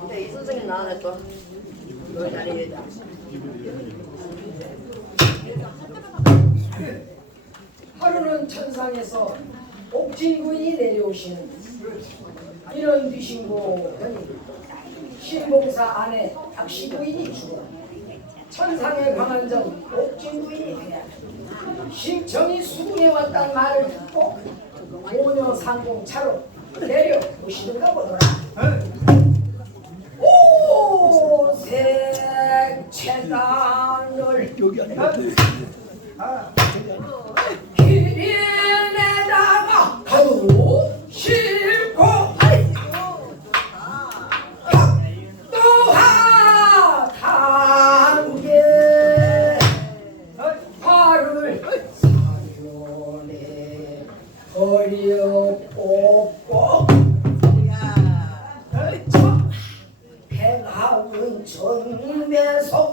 근데 이 선생님 나한테 또 여기 자리에 하루는 천상에서 옥진군이 내려오시는 이런 뒤신고는 신봉사 아내 박씨부인이 죽어 천상의 옥진부인이 되야 심청이 수궁에 왔단 말을 듣고 모녀 상공차로 내려오시는가 보더라. 오색 최강을 여기 안에 길에 전배서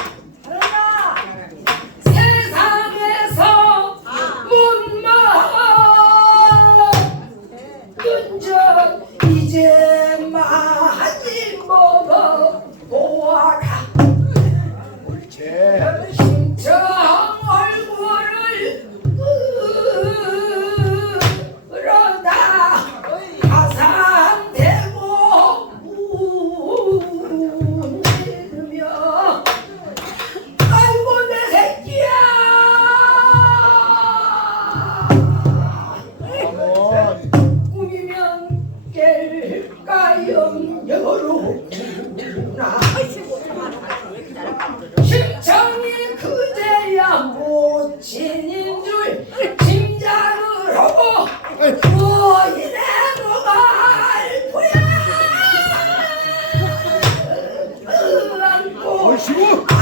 안고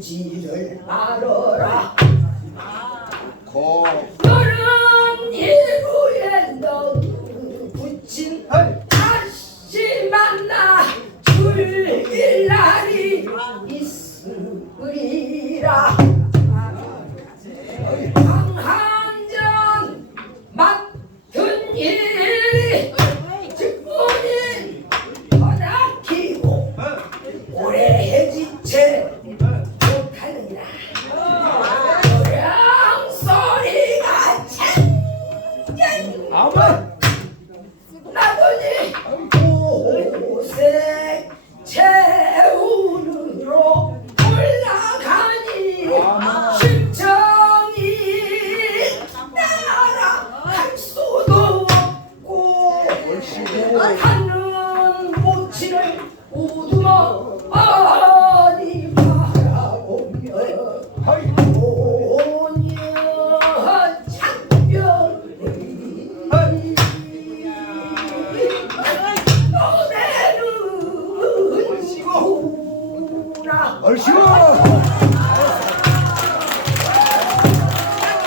누군지를 알아라. 고. 너는 일부에 너무 붙인 다시 만나 줄일 날이 있으리라. 강한전 맡은 일이 네. 오두막 아! 아, 아.